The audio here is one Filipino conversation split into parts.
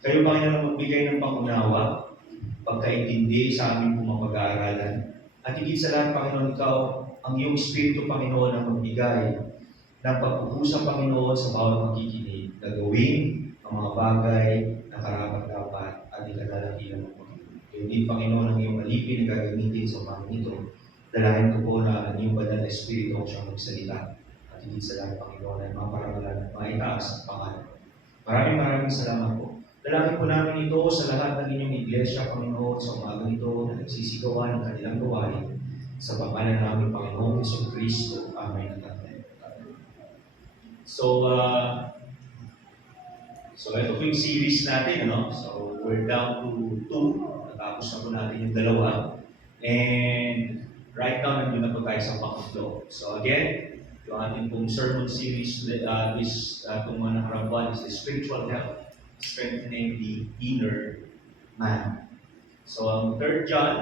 Kayo, Panginoon, magbigay ng pangunawa, pagkaintindi sa aming pumapag-aaralan. At higit sa lahat, Panginoon, Ikaw, ang iyong Espiritu, Panginoon, ang magbigay ng pag-uusap, Panginoon, sa bawat makikinig, na gawin ang mga bagay na karapat-dapat at ikadalakilan ng Panginoon. Kaya din, Panginoon, ang iyong alipin na gagamitin sa umagang ito. Dalahin ko po na ang iyong banal na Espiritu ang siyang magsalita. At higit sa lahat, Panginoon, ay maparangalan at maitaas ang pangalan. Maraming salamat po. Dalangin po namin ito sa lahat ng inyong iglesia, Panginoon, sa umagang ito na nagsisigawan ng kanilang gawain. Sa pangalan namin, Panginoon, Hesus Kristo. Amen. So ito po yung series natin, ano? So, we're down to 2. Natapos na po natin yung 2. And right now, nandun na po tayo sa pangatlo. So again, yung ating pong sermon series itong mga nakarang buwan is the spiritual health, strengthening the inner man. So ang 3 John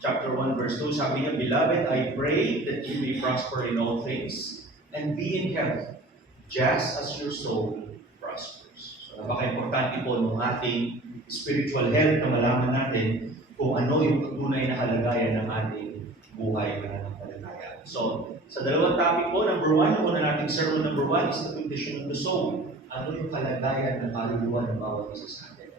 chapter 1 verse 2, sabi niya, Beloved, I pray that you may prosper in all things and be in health, just as your soul prospers. So napaka-importante po ng ating spiritual health na malaman natin kung ano yung tunay na kalagayan ng ating buhay pananampalataya. So, sa dalawang topic po, number 1, yung una nating sermon number 1 is the condition of the soul. Ano yung kalagayan ng kaluluwa ng bawat isa sa atin.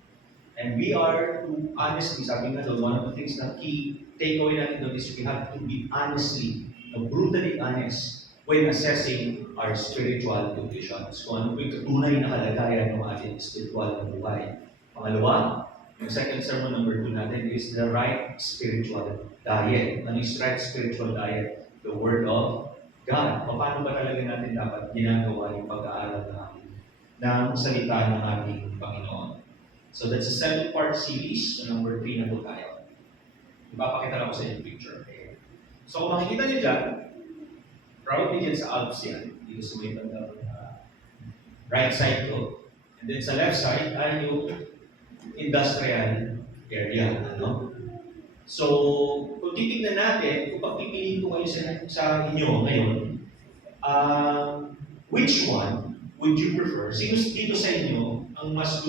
And we are to honestly, sabi nga doon, one of the things na key takeaway natin doon is we have to be honestly, brutally honest when assessing our spiritual conditions. Kung ano yung tunay na kalagayan ng ating spiritual na buhay. Pangalawa, yung second sermon number 2 natin is the right spiritual diet. Ano yung right spiritual diet? The Word of God. Paano ba talaga natin dapat ginagawa yung pag-aaral ng salita ng ating Panginoon? So that's a 7-part series. So number 3 na po tayo. Ipapakita lang ko sa inyo yung picture. Okay. So kung makikita niyo dyan, probably dyan sa Alps yan. Dito sa may right side ko. And then sa left side ay yung industrial area. Ano? So, kung titignan natin, kung pagpipiliin ko kayo sa inyo ngayon, which one would you prefer? Sino dito sa inyo ang mas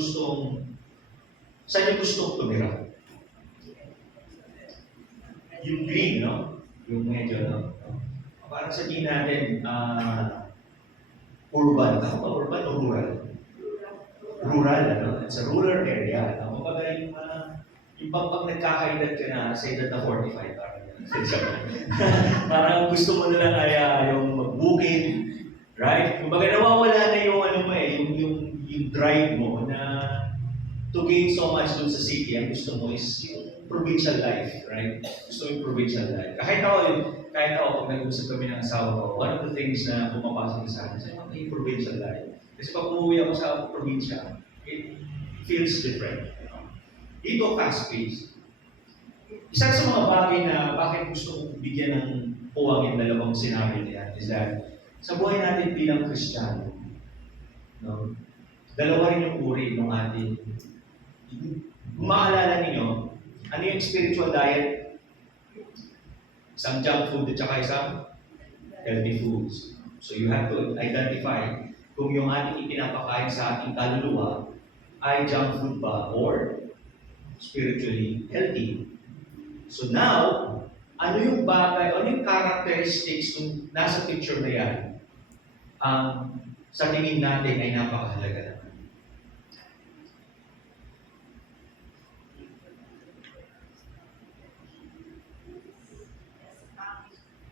saan yung gustong tumira? Yung green, no? Yung medyo, no? Parang sabihin natin, urban. Ako ba urban o rural? Rural, ano? It's a rural area. Ako ba yung pag nagkakaedad ka na, say that na 45, parang gusto mo na lang ay yung magbukid, right? Kumbaga nawawala na yung yung drive mo na to gain so much dun sa city. Ang gusto mo is yung provincial life, right? Gusto mo yung provincial life. Kahit ako, pag nag-usap kami ng asawa ko, one of the things na pumapasok sa akin, sabi, okay, provincial life. Kasi pag umuwi ako sa probinsya, it feels different. Dito, fast-paced. Isa sa mga bagay na bakit gusto kong bigyan ng puwang yung dalawang sinabi niya is that sa buhay natin bilang Kristiyano, no, dalawa rin yung uri ng ating, kung maalala ninyo, ano yung spiritual diet? Isang junk food at saka isang healthy foods. So you have to identify kung yung ating ipinapakain sa ating kaluluwa ay junk food ba or spiritually healthy. So now, ano yung bagay, ano yung characteristics nung nasa picture na yan, sa tingin natin ay napakahalaga naman.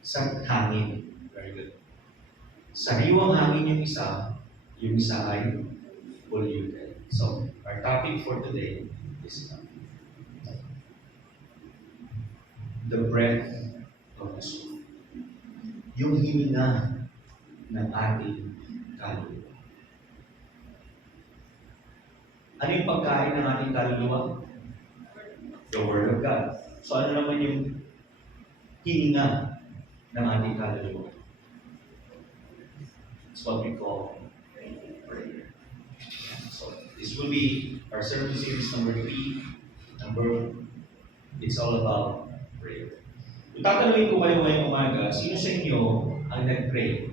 Sa hangin. Very good. Sariwang hangin yung isa ay polluted. So, our topic for today is the breath of the soul. Yung hininga ng ating kaluluwa. Ano yung pagkain ng ating kaluluwa? The Word of God. So ano naman yung hininga ng ating kaluluwa? It's what we call prayer. So this will be our sermon series number 3. It's all about prayer. Kung tatanungin ko kayo ngayong umaga, sino sa inyo ang nag-pray?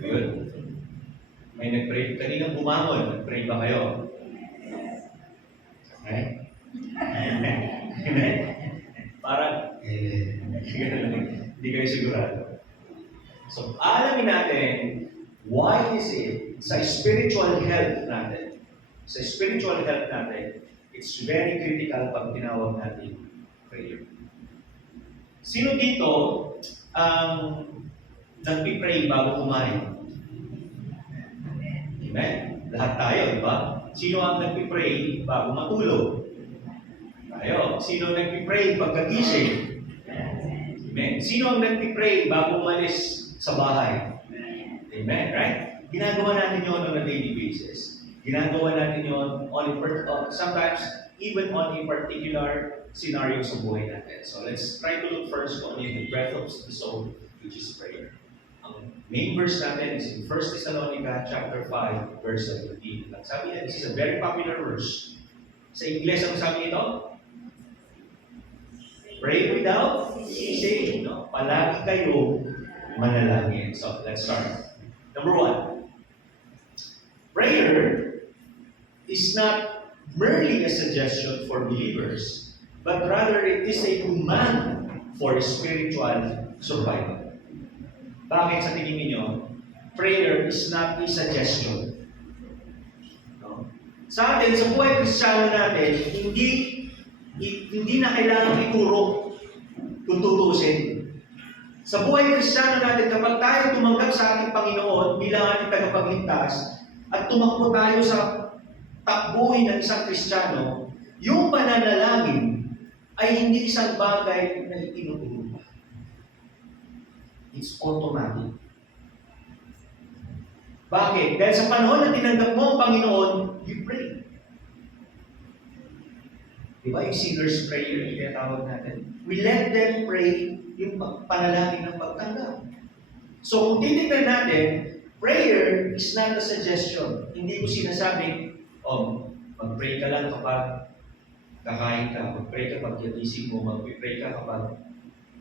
Good. May nag-pray. Kaninang bumangon, nag-pray ba kayo? Right? Amen? Parang, hindi kayo sigurado. So, alamin natin, why is it, sa spiritual health natin, it's very critical pag tinawag natin prayer. Sino dito ang nagpipray bago kumain? Amen? Lahat tayo, di ba? Sino ang nagpipray bago matulog? Tayo. Sino nagpipray pagkagising? Amen? Sino ang nagpipray bago umalis sa bahay? Amen? Right? Ginagawa natin yun on a daily basis. Ginagawa natin yun sometimes even on a particular scenario sa buhay natin. So let's try to look first on the breath of the soul, which is prayer. Ang main verse natin is in 1 Thessalonica chapter 5, verse 17. At sabi niya, this is a very popular verse. Sa Ingles, ang sabi nito? Pray without ceasing. No? Palagi kayo manalangin. So let's start. Number 1. Prayer is not merely a suggestion for believers, but rather it is a command for spiritual survival. Bakit sa tingin niyo, prayer is not a suggestion? No? Sa atin, sa buhay Kristiyano natin, hindi na kailangan ituro kung tutusin. Sa buhay Kristiyano natin, kapag tayo tumanggap sa ating Panginoon bilang ating tagapagligtas at tumakbo tayo sa takbuhin ng isang Kristiyano, yung pananalangin ay hindi isang bagay na itinuturo pa. It's automatic. Bakit? Dahil sa panahon na tinanggap mo ang Panginoon, you pray. Diba yung sinner's prayer, yung tinatawag natin? We let them pray yung panalangin ng pagtanggap. So kung titignan natin, prayer is not a suggestion. Hindi ko sinasabing, mag-pray ka lang kapag kakain ka, mag-pray ka pag yatising mo, mag-pray ka kapag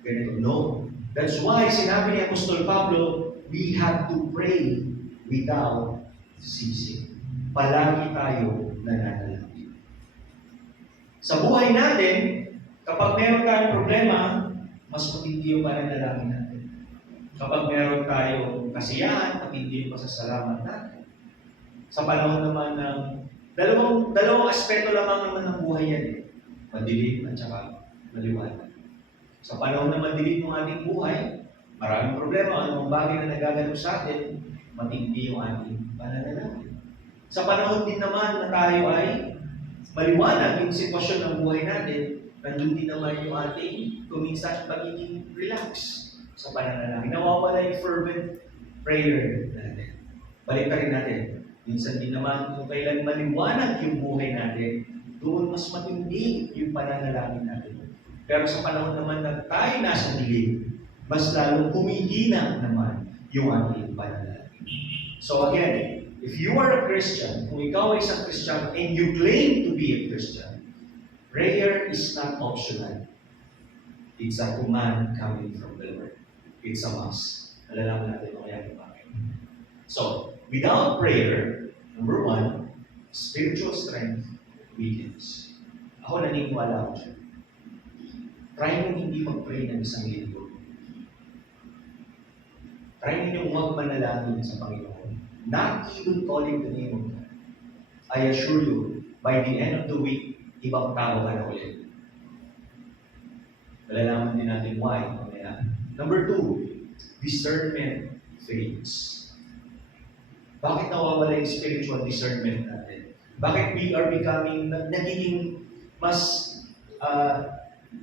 ganito. No. That's why sinabi ni Apostol Pablo, we have to pray without ceasing. Palagi tayo nananalangin. Sa buhay natin, kapag meron tayong problema, mas matindi yung pananalangin natin. Kapag meron tayong kasiyahan, matindi yung pasasalamat natin. Sa panahon naman ng dalawang aspeto lamang naman ng buhay yan eh. Madilim at saka maliwanag. Sa panahon na madilim ng ating buhay, maraming problema, anumang bagay na nagaganap sa atin, matindi yung ating pananalangin. Sa panahon din naman na tayo ay maliwanag yung sitwasyon ng buhay natin, nandun din naman yung ating kuminsan pagiging relax sa pananalangin. Nawawala yung fervent prayer natin. Balik rin natin. Minsan din naman kung kailan maliwanag yung buhay natin, doon mas matindi yung pananalangin natin. Pero sa panahon naman na tayo nasa dilim, mas lalong humihina naman yung ating pananalangin. So again, if you are a Christian, kung ikaw ay isang Christian and you claim to be a Christian, prayer is not optional. It's a command coming from the Lord. It's a must. Alalaman natin kung kaya bakit. So, without prayer, number 1, spiritual strength weakens. Ako naniniwala ako dyan. Try mo hindi mag-pray ng isang linggo. Try niyo huwag manalangin sa Panginoon. Not even calling the name of God. I assure you, by the end of the week, ibang tao ka na ulit. Malalaman din natin why. Number 2, discernment fades. Bakit nawawala yung spiritual discernment natin? Bakit we are becoming, nagiging mas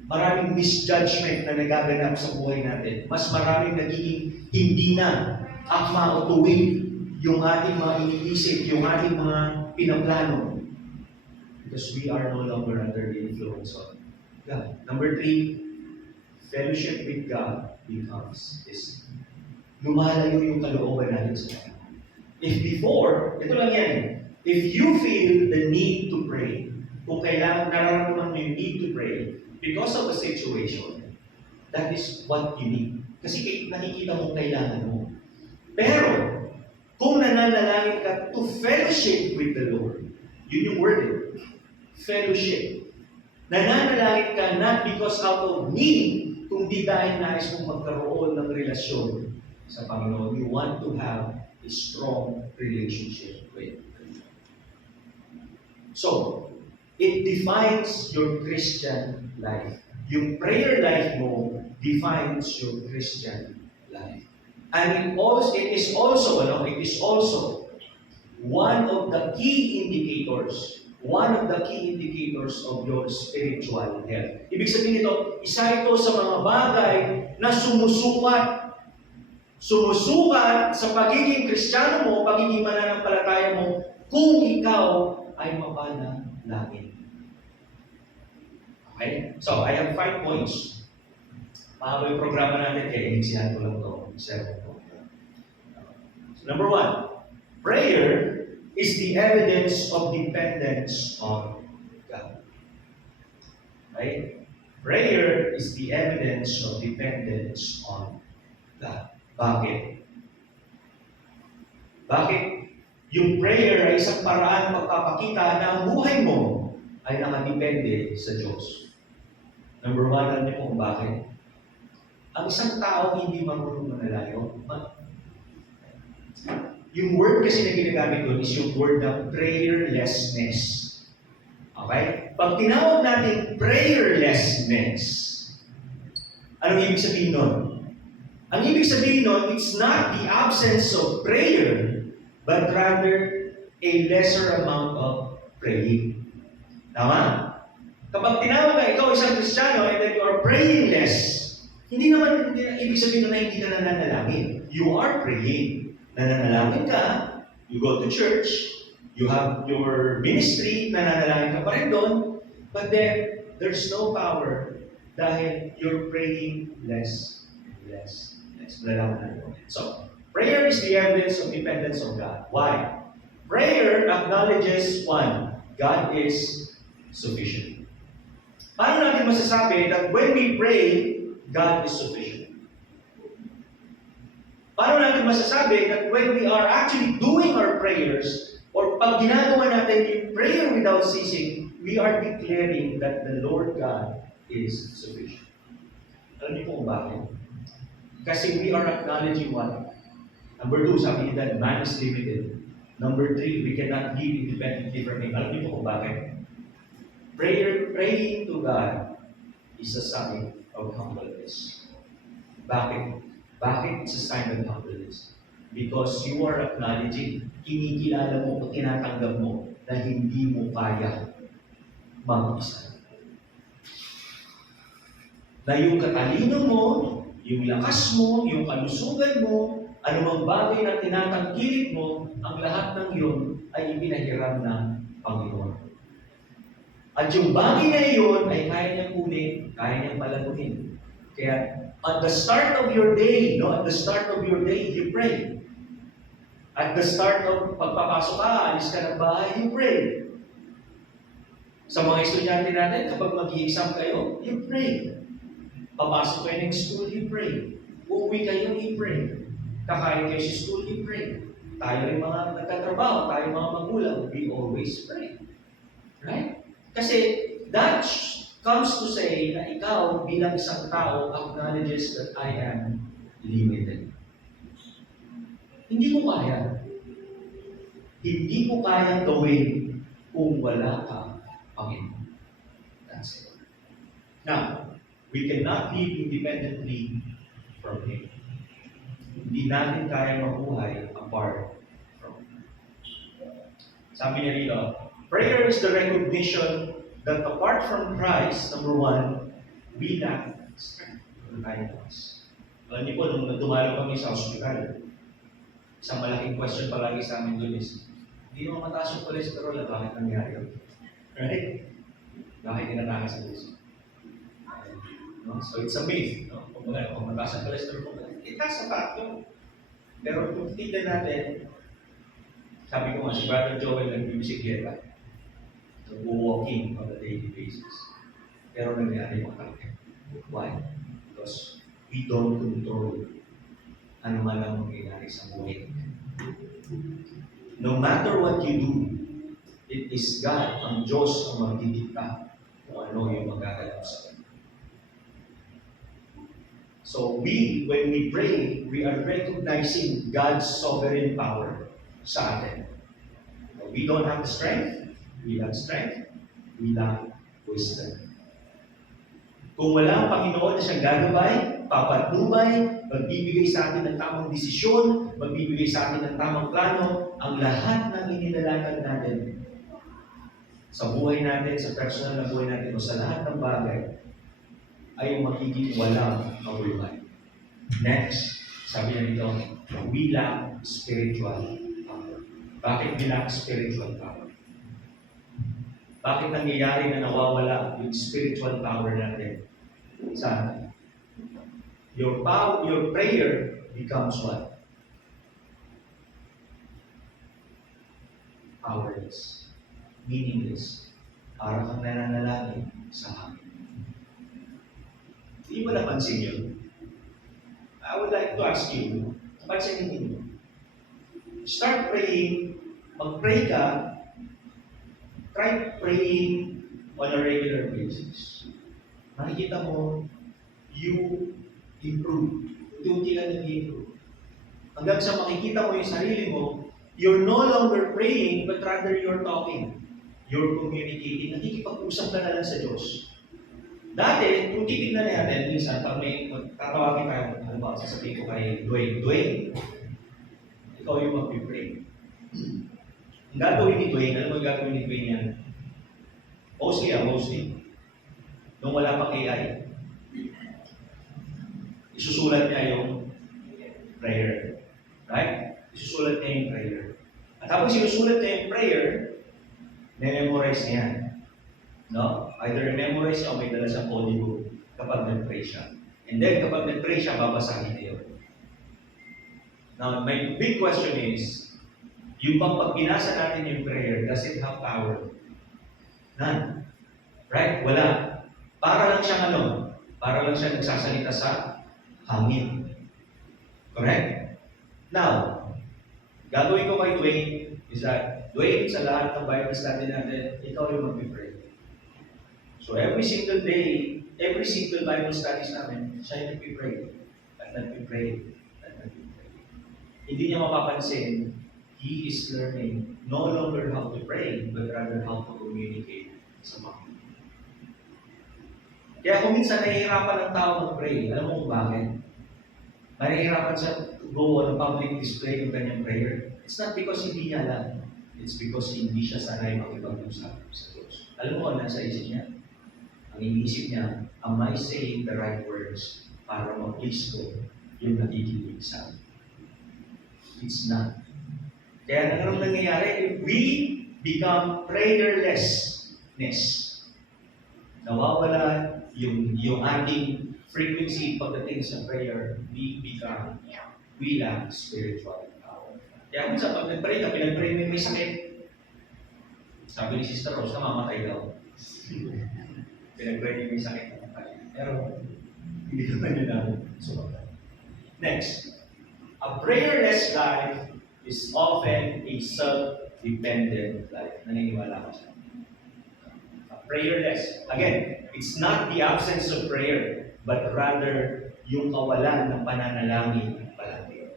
maraming misjudgment na nagaganap sa buhay natin? Mas maraming nagiging hindi na akma o tuwid yung ating mga iniisip, yung ating mga pinaplano. Because we are no longer under the influence of God. Number 3, fellowship with God becomes distant. Lumalayo yung kalooban natin sa Kanya. If before, ito lang yan, if you feel the need to pray, kung kailangan nararamdaman mo yung need to pray, because of a situation, that is what you need. Kasi nakikita mo kailangan mo. Pero, kung nananalangin ka to fellowship with the Lord, yun yung word eh. fellowship. Nananalangin ka not because out of need, kundi dahil nais mong magkaroon ng relasyon sa Panginoon. You want to have a strong relationship with God. So, it defines your Christian life. Yung prayer life mo defines your Christian life. And it is also one of the key indicators of your spiritual health. Ibig sabihin nito, isa ito sa mga bagay na sumusukat sa pagiging Kristiyano mo, pagiging mananampalataya mo, kung ikaw ay mapanalangin. Okay? So, I have 5 points. Mahaba yung programa natin, kaya inigsihan ko lang ito. So, number 1, prayer is the evidence of dependence on God. Right? Prayer is the evidence of dependence on God. Bakit? Bakit? Yung prayer ay isang paraan pagpapakita na ang buhay mo ay nakadepende sa Diyos. Number 1, alam niyo kung bakit? Ang isang tao hindi marunong manalayo. Yung word kasi na ginagamit doon is yung word ng prayerlessness. Okay? Pag tinawag natin prayerlessness, anong ibig sabihin nun? Ang ibig sabihin nun, it's not the absence of prayer, but rather a lesser amount of praying. Tama? Kapag tinawag ka, ikaw isang Kristiyano, and then you are praying less, hindi naman ibig sabihin na hindi ka nananalangin. You are praying. Nananalangin ka, you go to church, you have your ministry, nananalangin ka pa rin doon, but then, there's no power dahil you're praying less. So, prayer is the evidence of dependence on God. Why? Prayer acknowledges, 1, God is sufficient. Paano natin masasabi that when we pray, God is sufficient? Paano natin masasabi that when we are actually doing our prayers, or pag ginagawa natin yung prayer without ceasing, we are declaring that the Lord God is sufficient? Alam niyo kung bakit? Kasi we are acknowledging what? Number 2, sabi nila, man is limited. Number 3, we cannot live independently from Him. Alam niyo kung bakit? Praying to God is a sign of humbleness. Bakit? Bakit it's a sign of humbleness? Because you are acknowledging, kinikilala mo o tinatanggap mo na hindi mo kaya mag-isa. Na yung katalino mo, yung lakas mo, yung kalusugan mo, anumang bagay na tinatangkilik mo, ang lahat ng yun ay ipinahiram ng Panginoon. At yung bagay na iyon ay kaya niyang kunin, kaya niyang palaguin. Kaya, at the start of your day, you pray. At the start of pagpapasok ka, alis ka ng bahay, you pray. Sa mga estudyante natin, kapag mag-i-exam kayo, you pray. Papasok kayo ng school, you pray. Uuwi kayo, you pray. Kakain kayo sa school, you pray. Tayo rin mga nagtatrabaho, tayo mga magulang, we always pray. Right? Kasi that comes to say na ikaw bilang isang tao acknowledges that I am limited. Hindi mo kaya. Hindi mo kaya gawin kung wala ka, Panginoon. That's it. Now, we cannot live independently from Him. Hindi natin kaya mabuhay apart from Him. Sabi niya rito, prayer is the recognition that apart from Christ, number 1, we lack strength. Alam niyo po, nung dumalo kami sa hospital, isang malaking question palagi sa amin doon is, hindi naman mataas yung cholesterol at bakit nangyari yun? Right? Bakit tinatake sa puso? No? So it's a myth. No? Kung mataas ang cholesterol mo, it has a factor. Pero kung tignan natin, sabi ko nga, si Brother Joel nagbibisikleta. Walking on a daily basis. Pero nangyari yung atake. Why? Because we don't control ano man ang mangyayari sa buhay. No matter what you do, It is God, ang Diyos ang magdidikta kung ano yung magaganap sa kanya. So when we pray, we are recognizing God's sovereign power sa atin. We don't have the strength. We lack strength. We lack wisdom. Kung wala ang Panginoon na siyang gagabay, papatnubay, magbibigay sa atin ng tamang desisyon, magbibigay sa atin ng tamang plano, ang lahat ng inilalakad natin sa buhay natin, sa personal na buhay natin, o sa lahat ng bagay, ay magiging walang kabuluhan. Next, sabi na dito, we lack spiritual power. Bakit we lack spiritual power? Bakit nangyayari na nawawala yung spiritual power natin sa atin? Your prayer becomes what? Powerless. Meaningless. Para kang nananalangin sa hangin. Hindi mo napansin yun? I would like to ask you, pansinin ninyo. Start praying, mag-pray ka, try praying on a regular basis. Makikita mo, you improve. Unti-unti ka nag-improve. Hanggang sa makikita mo yung sarili mo, you're no longer praying, but rather you're talking. You're communicating. Nakikipag-usap ka na lang sa Diyos. Dati, kung titignan natin, minsan, pag may tatawagin tayo, ano ba, sasabihin ko kay Dwayne, ikaw yung mag-pray. Ang gagawin ni Dwayne, ano ang gagawin ni Dwayne yan? Mostly. Nung wala pang AI, isusulat niya yung prayer. Right? Isusulat niya yung prayer. At habang sinusulat niya yung prayer, memorize niya yan. No? Either memorize niya o may dala siyang audio kapag nag-pray siya. And then, kapag nag-pray siya, babasahin niya yun. Now, my big question is, yung bang pag binasa natin yung prayer, does it have power? None. Right? Wala. Para lang siyang ano? Para lang siya nagsasalita sa hangin. Correct? Now, gagawin ko kay Dwayne is that, Dwayne, sa lahat ng Bible study natin, ikaw yung mag-pray. So every single day, every single Bible studies namin, siya yung nag-pray. At nag-pray. Hindi niya mapapansin, he is learning no longer how to pray, but rather how to communicate sa Panginoon. Kaya kung minsan nahihirapan ang tao mag-pray, alam mo kung bakit? Nahihirapan siya to go on a public display ng kanyang prayer. It's not because hindi niya alam. It's because hindi siya sanay makipag-usap sa Diyos. Alam mo, nasa isip niya? Ang iniisip niya, am I saying the right words para mag-please ko yung nakikinig sa akin? It's not. Kaya anong nangyayari? We become prayerlessness. Nawawala yung ating frequency pagdating sa prayer. We lack spiritual power. Kaya kung sa pag nag-pray ka, pinag-pray mo may sakit. Sabi ni Sister Rose, namamatay daw. Pinag-pray may sakit. Pero, hindi naman yun namin sumagot. Next. A prayerless life is often a self-dependent life. Naniniwala ko siya. A prayerless. Again, it's not the absence of prayer, but rather yung kawalan ng pananalangin palagi.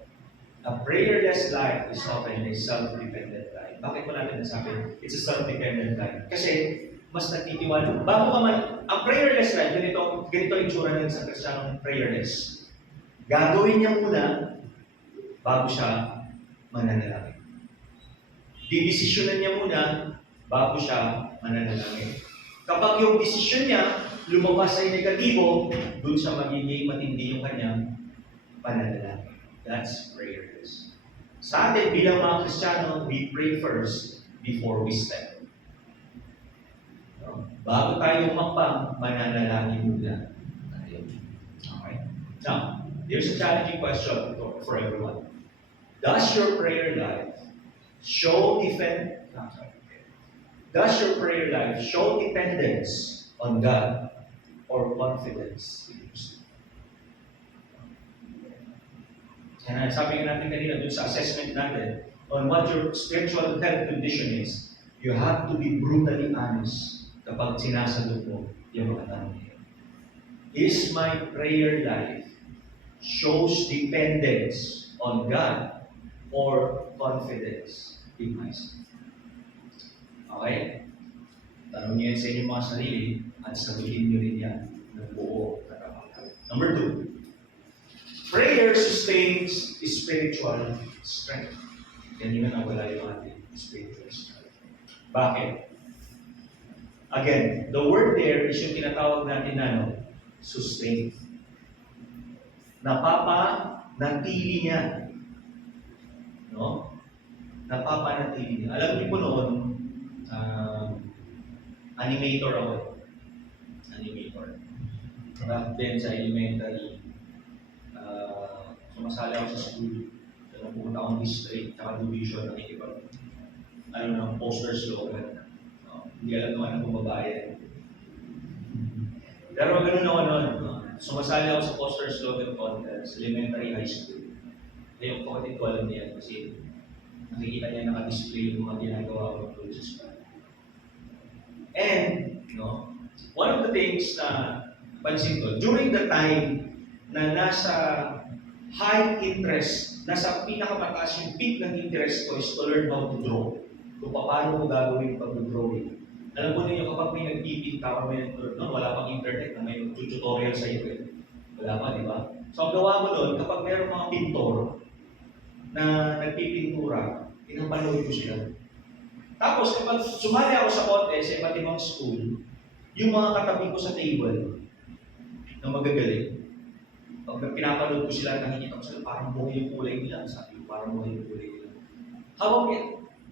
A prayerless life is often a self-dependent life. Bakit ko natin nasabi? It's a self-dependent life. Kasi, mas nagtitiwala. Bago ka man, ang prayerless life, ganito yung tsura ng isang Kristiyanong prayerless. Gagawin niya muna bago siya mananalangin. Didesisyonan niya muna bago siya mananalangin. Kapag yung desisyon niya lumabas ay negatibo, dun siya magiging matindi yung kanyang pananalangin. That's prayerless. Sa atin bilang mga Kristiyano, we pray first before we step. Bago tayo umakbang, mananalangin muna tayo. Okay? Now, here's a challenging question for everyone. Does your prayer life show dependence on God or confidence in yourself? Yan, sabi natin kanina dun sa assessment natin on what your spiritual health condition is. you have to be brutally honest kapag sinasagot mo yung mga tanong niya. Is my prayer life shows dependence on God or confidence in myself? Okay? Tanong niyo yan sa inyong mga sarili at sagutin niyo rin yan ng buo katapatan. Number 2, prayer sustains spiritual strength. Yan yun ang wala yung ating spiritual strength. Bakit? Again, the word there is yung tinatawag natin na sustain. Napapanatili niya. No? Napapanatili niya. Alam niyo po noon, animator ako. Animator. Back then sa elementary, sumasali ako sa school. Kaya pumunta akong district, saka division, nakikipag, poster slogan. Hindi alam naman ang babae. Pero ganun ako noon. Sumasali ako sa poster slogan contest, elementary, high school. Yung kapatid ko alam niya kasi nakikita niya naka-display yung mga ginagawa ko doon sa school. And, one of the things na pansin ko, during the time na nasa high interest, nasa pinakamataas yung peak ng interest ko is to learn how to draw. Kung paano mo gagawin pag-drawing. Alam mo ninyo kapag may nagpipinta o may wala pang internet na may tutorial sa iyo. Wala pa, di ba? So ang gawa mo doon, kapag mayroong mga pintor na nagpipintura, pinapanood ko sila. Tapos kapag sumali ako sa contest sa iba't ibang school, yung mga katabi ko sa table na magagaling, pag pinapanood ko sila, nakikita ko sila, parang buhay yung kulay nila. Sabi ko, parang buhay yung kulay nila.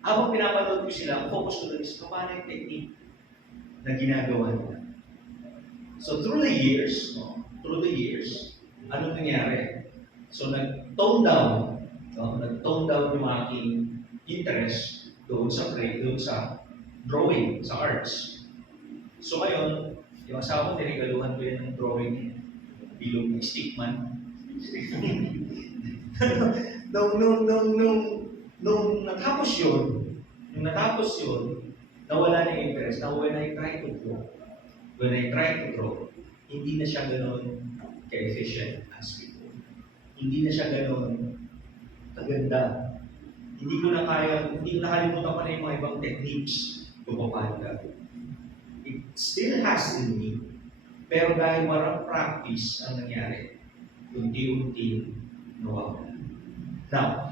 Habang pinapanood ko sila, ang focus ko doon is paano yung technique na ginagawa nila. So through the years, ano nangyari? So nag-tone down yung aking interest doon sa drawing, sa arts. So ngayon, yung asawa ko, tinigaluhan ko yan ng drawing niya. Bilog ng stickman. Nung natapos yun, nawala na yung interest. Now, when I try to draw, hindi na siya gano'n ka-efficient as before. Hindi na siya gano'n kaganda. Hindi ko nakalimutan pa na yung mga ibang techniques kung paano gagawin. It still has in me, pero dahil walang practice ang nangyari, unti-unti nawawala. Now,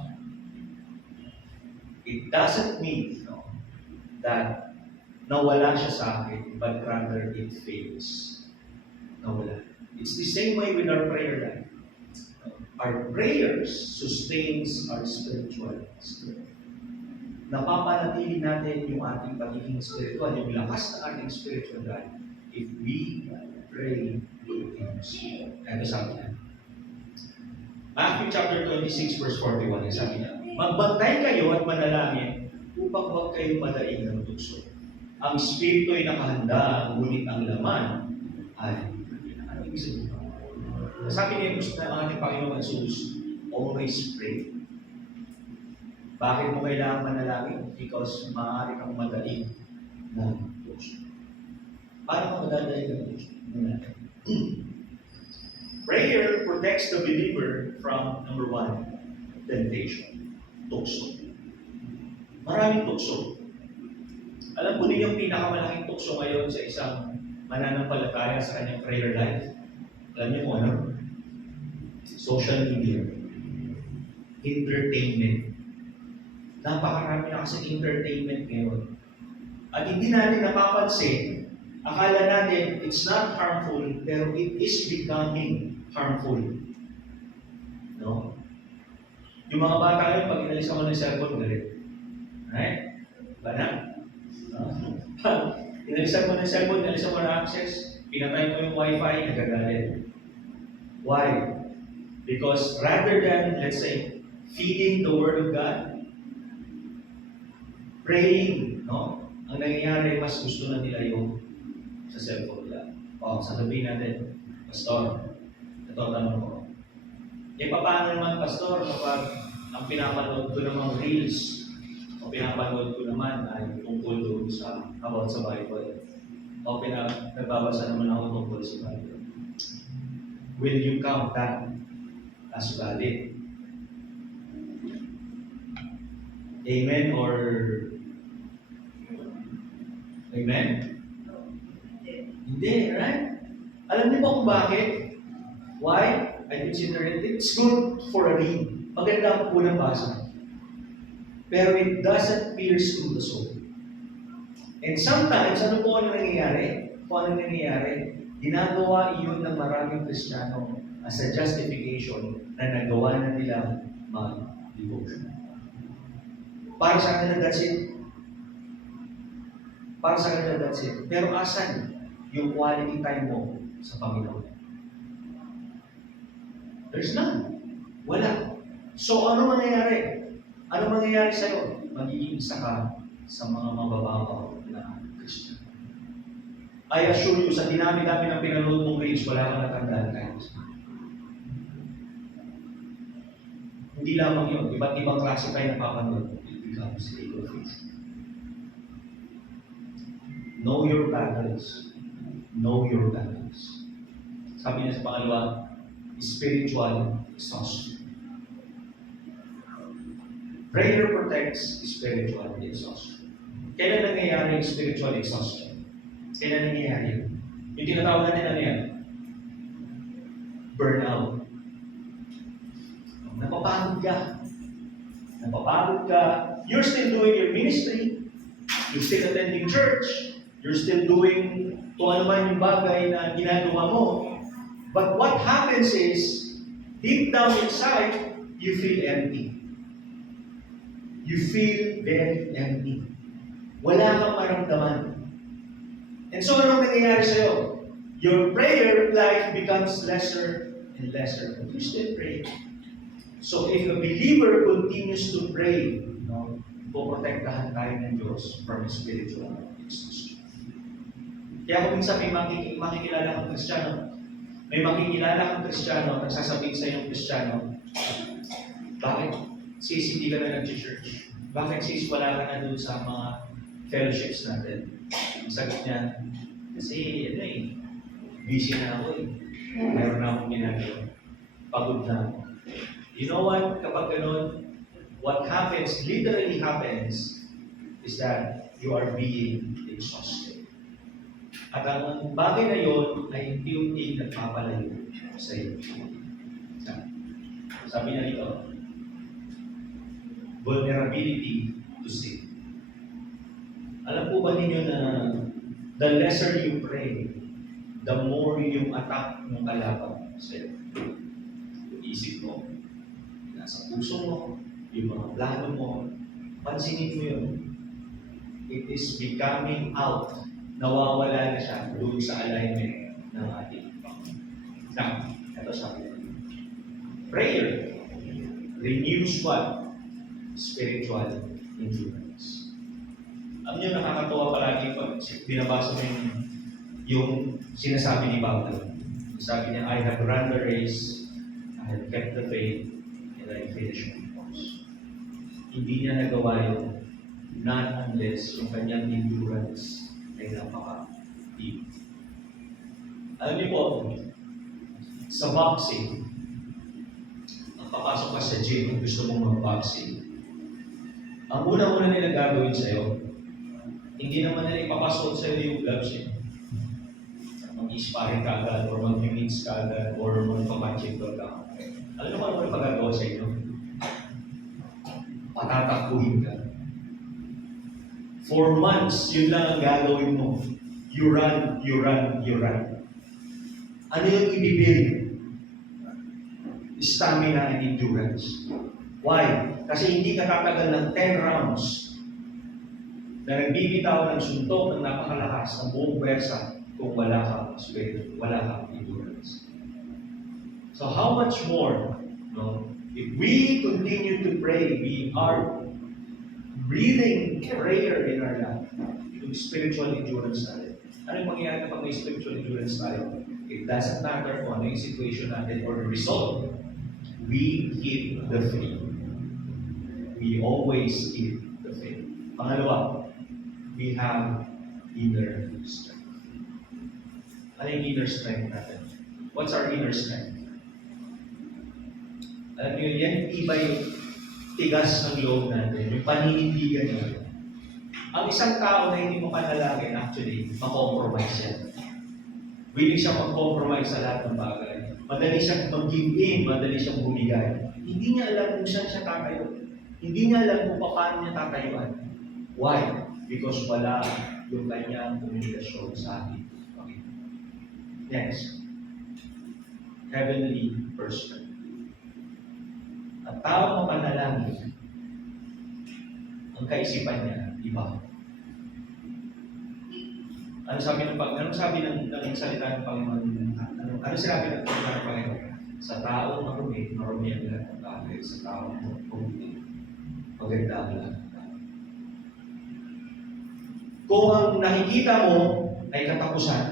it doesn't mean that nawala siya sa akin, but rather it fails. Nawala. It's the same way with our prayer life. Our prayers sustains our spiritual strength. Napapanatili natin yung ating pagiging spiritual, yung lakas ng ating spiritual life if we pray with things. Ito sabi niya. Matthew chapter 26 verse 41, sabi niya, magbantay kayo at manalangin upang huwag kayong madaing ng tukso. Ang espiritu ay nakahanda, ngunit ang laman ay ano ibig sabihin? Sabi niya ang ating Panginoon Jesus, always pray. Bakit mo kailangan manalangin? Because maaari kang madaing ng tukso. Paano ka madadaing ng tukso? Prayer protects the believer from, number 1, temptation. Tukso. Maraming tukso. Alam po niyo yung pinakamalaking tukso ngayon sa isang mananampalataya sa kanyang prayer life? Alam niyo kung ano? Social media. Entertainment. Napakarami na kasi entertainment ngayon. At hindi natin napapansin, akala natin it's not harmful, pero it is becoming harmful. No? Yung mga bata ngayon, pag inalisan mo ng cellphone, galit. Right? Ba na? Pag inalisan mo ng cellphone, inalisan mo ng access, pinatay mo yung wifi, nagagalit. Why? Because rather than, let's say, feeding the Word of God, praying, ang nangyayari, mas gusto na nila yung sa cellphone nila. Sasabihin natin, Pastor, ito ang tanong ko. Paano naman, Pastor, kapag ang pinapanood ko ng mga reels, So, pinapanood ko naman ay tungkol doon about sa Bible. O nagbabasa naman ako tungkol sa Bible. Will you count that as valid? Amen or Amen? Hindi, right? Alam niyo ba kung bakit? Why? I consider it's good for a read. Maganda po ng basa. Pero it doesn't pierce through the soul. And sometimes, ano po ang nangyayari? Kung ano nangyayari, ginagawa iyon ng maraming Kristiyano as a justification na nagawa na nila mag-devotion. Para sa kanila, that's it. Para sa kanila, that's it. Pero asan yung quality time mo sa Panginoon? There's none. Wala. So, ano mangyayari? Ano mangyayari sa'yo? Magiging isa ka sa mga mabababaw na Christian. I assure you, sa dinami-dami ng pinanood mong reach, wala kang natandaan kahit isa. Hindi lamang yun. Iba't ibang klase kayo napapanood. It becomes a good faith. Know your battles. Know your battles. Sabi niya sa pangalawa, spiritual exhaustion. Prayer protects spiritual exhaustion. Kailan nangyayari yung spiritual exhaustion? Kailan nangyayari? Yung tinatawag natin ano yan? Burnout. Napapagod ka. Napapagod ka. You're still doing your ministry. You're still attending church. You're still doing kung ano man yung bagay na ginagawa mo. But what happens is, deep down inside, you feel empty. You feel very empty. Wala kang maramdaman. And so, anong nangyayari sa'yo? Your prayer life becomes lesser and lesser. But you still pray. So, if a believer continues to pray, poprotektahan tayo ng Diyos from spiritual exhaustion. Kaya kung minsan may makikilala kang Kristiyano, nagsasabihin sa iyong Kristiyano, bakit sis hindi ka na nag-church? Bakit sis wala ka na doon sa mga fellowships natin? Ang sagot niya, kasi busy na ako Meron na akong ginagawa. Pagod na ako. You know what? Kapag ganun, what literally happens, is that you are being exhausted. At ang bagay na yun ay unti-unti nagpapalayo sa iyo. Sabi niya dito, vulnerability to sin. Alam po ba ninyo na the lesser you pray, the more yung attack ng kalaban sa iyo. Yung isip mo, nasa puso mo, yung mga plano mo, pansinin mo yun. It is becoming out. Nawawala na siya doon sa alignment ng ating Panginoon. Now, ito sabi niya. Prayer renews what? Spiritual endurance. Alam niyo, nakakatawa palagi pag binabasa mo yung sinasabi ni Pablo. Sabi niya, I have run the race, I have kept the faith, and I finished my course. Hindi niya nagawa yun, not unless yung kanyang endurance ay napaka-deep. Alam niyo po, sa boxing, ang papasok ka sa gym kung gusto mong mag-boxing, ang una-una nila gagawin sa'yo, hindi naman nila ipapasok sa'yo yung gloves niya. Mag-sparring ka agad, or mag-mix ka agad, or mag-punching ball ka. Alam niyo kung ano pagagawa sa inyo? Patatakbuhin ka. For months, yun lang ang gagawin mo. You run, you run, you run. Ano yung ibibuild? Stamina and endurance. Why? Kasi hindi ka tatagal ng 10 rounds na nagbibitaw ng suntok ng napakalakas ng buong pwersa kung wala kang spirit, wala kang endurance. So how much more, if we continue to pray, we are breathing prayer in our life, yung spiritual endurance natin. Ano yung mangyayari kapag may spiritual endurance tayo? It doesn't matter kung ano yung situation natin or the result. We keep the faith. We always keep the faith. Pangalawa, we have inner strength. Ano yung inner strength natin? What's our inner strength? Alam niyo, yan iba yung tigas ng loob natin, yung paninindigan natin. Ang isang tao na hindi mo panalangin, actually, makompromise yan. Willing siya mag-compromise sa lahat ng bagay. Madali siyang mag-give in, madali siyang bumigay. Hindi niya alam kung saan siya tatayo. Hindi niya alam kung paano niya tatayuan. Why? Because wala yung kanyang komunikasyon sa atin. Okay. Next. Heavenly perspective. At tao mo panalangin, ang kaisipan niya, iba. Ano sabi ng salita ng Panginoon? Ano sinabi ng salita ng Panginoon? Sa tao marumi ang lahat ng bagay. Sa tao marumi, maganda ang lahat ng bagay. Kung ang nakikita mo ay katapusan,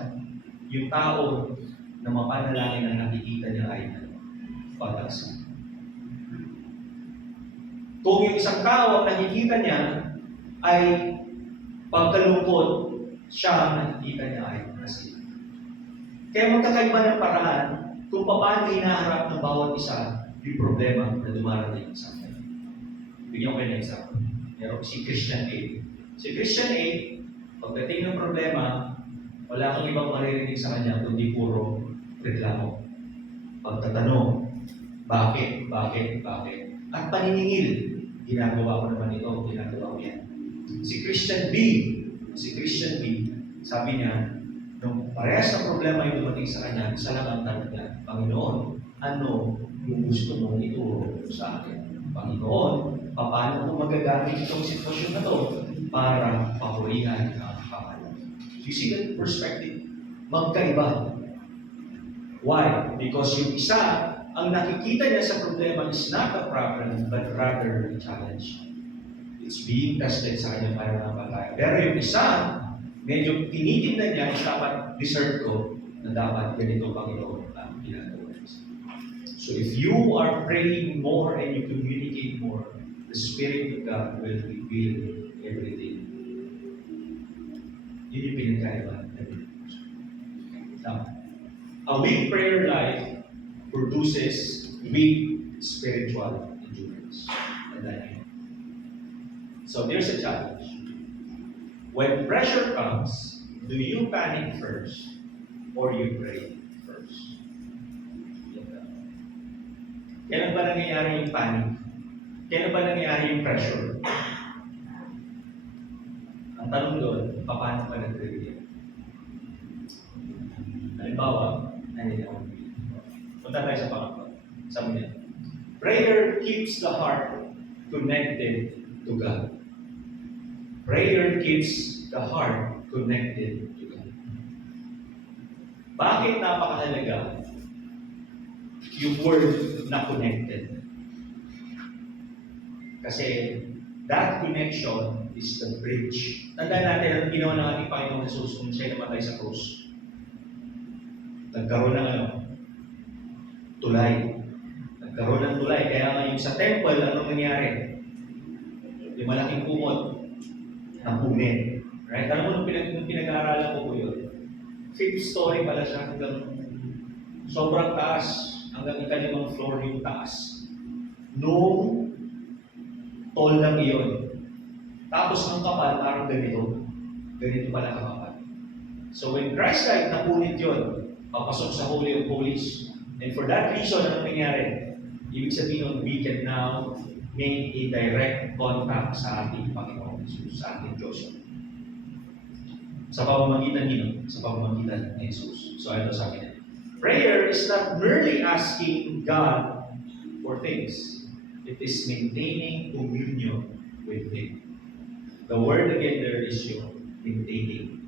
yung tao na mapanalangin ang nakikita niya ay pag-asa. Kung yung isang tao ang nakikita niya ay pagkalungkot, siya ang nakikita niya ay nasira. Kaya magkakaiba ng paraan kung paano hinaharap ng bawat isa yung problema na dumarating sa akin. Bigyan ko kayo ng example. Meron si Christian A. Si Christian A, pagdating ng problema, wala kang ibang maririnig sa kanya kundi puro reklamo. Pagtatanong, bakit? At paniningil, ginagawa ko naman ito, ginagawa ko yan. Si Christian B, sabi niya, nung parehas na problema yung dumating sa kanya, isa lang ang tanong niya, Panginoon, ano yung gusto mong ituro sa akin? Panginoon, paano ko magagamit itong sitwasyon na to para papurihan ang pangalan? You see that perspective? Magkaiba. Why? Because yung isa, ang nakikita niya sa problema is not a problem, but rather a challenge. It's being tested sa kanyang pananampalataya. Pero yung isa, medyo tinitingnan niya, is dapat deserve ko na dapat ganito Panginoon ang ginagawa. So if you are praying more and you communicate more, the Spirit of God will reveal everything. Yun yung pinagkaiba. Now, a weak prayer life produces weak spiritual endurance. So there's a challenge. When pressure comes, do you panic first or you pray first? Kailan ba nangyayari yung panic? Kailan ba nangyayari yung pressure? Ang tanong doon, paano ka nag-react? Halimbawa, punta tayo sa pangatlo. Sabi niya, prayer keeps the heart connected to God. Prayer keeps the heart connected to God. Bakit napakahalaga yung word na connected? Kasi that connection is the bridge. Tandaan natin ang ginawa ng ating Panginoon Jesus kung siya namatay sa krus. Nagkaroon ng tulay. Nagkaroon ng tulay. Kaya ngayon sa temple, anong nangyari? Yung malaking kumot na pumin. Right? Alam mo nung pinag-aaralan ko po yun? 5th story pala siya hanggang sobrang taas. Hanggang ikalimang floor yung taas. Nung tall lang iyon. Tapos ang kapal, parang ganito. Ganito pala kapal. So when Christ died, napunit yun. Papasok sa Holy of Holies. And for that reason, anong nangyari? Ibig sabihin, we can now make a direct contact sa ating Panginoon Jesus, sa ating Diyos. Sa pamamagitan nino? Sa pamamagitan ni Jesus. So ito sabi niya. Prayer is not merely asking God for things. It is maintaining communion with Him. The word again there is yung maintaining.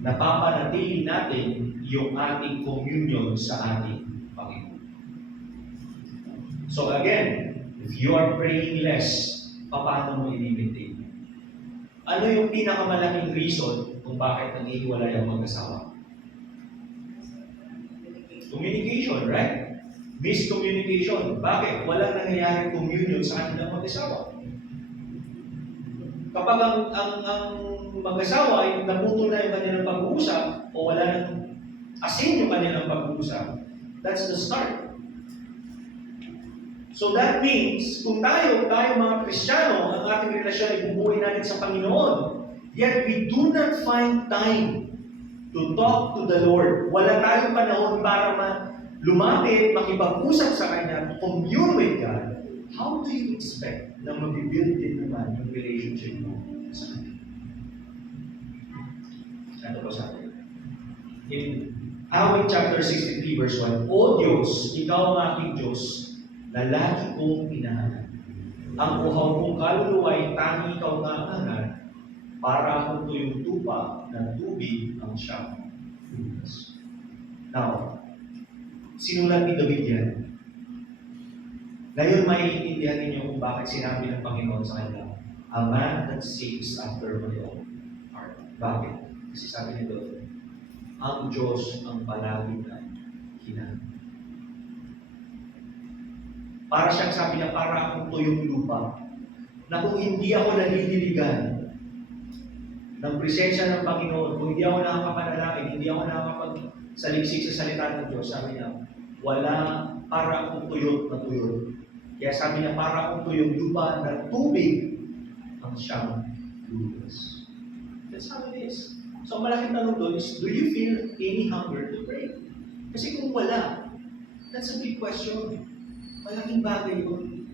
Napapanatili natin yung ating communion sa ating Panginoon. So again, if you are praying less, paano mo i-maintain? Ano yung pinakamalaking reason kung bakit nag-iwalay ang mag-asawa? Communication, right? Miscommunication. Bakit? Walang nangyayaring communion sa kanilang mag-asawa. Kapag ang mag-asawa ay naputo na yung kanilang pag-uusap o wala nang asin yung kanilang pag-uusap, that's the start. So that means, kung tayo mga Kristiyano, ang ating relasyon ay bubuhay natin sa Panginoon, yet we do not find time to talk to the Lord. Wala tayong panahon para lumapit, makipag-usap sa Kanya, to commune with God. How do you expect na mabibuild din naman yung relationship mo sa Kanya? Ito po sabi. In Awit chapter 63 verse 1, O Diyos, Ikaw ang aking Diyos, na lagi kong hinahanap. Ang uhaw kong kaluluwa ay tangi Ikaw na hanap, para akong tuyong tupa na tubig ang siyang lunas. Now, sinulat ni David yan. Ngayon, maiintindihan ninyo kung bakit sinabi ng Panginoon sa kanya, a man that seeks after my own heart. Bakit? Kasi sabi ni David, ang Diyos ang palagi na hinahanap. Para siyang sabi niya, para akong tuyong lupa, na kung hindi ako nalililigan ng presensya ng Panginoon, kung hindi ako nakakapanalangin, hindi ako nakakapagsaliksik sa salita ng Diyos, sabi niya, wala, para akong tuyot na tuyot. Kaya sabi niya, para akong tuyong lupa na tubig ang siyang lunas. That's how it is. So, malaking tanong doon is, do you feel any hunger to pray? Kasi kung wala, that's a big question. Malaking bagay yun.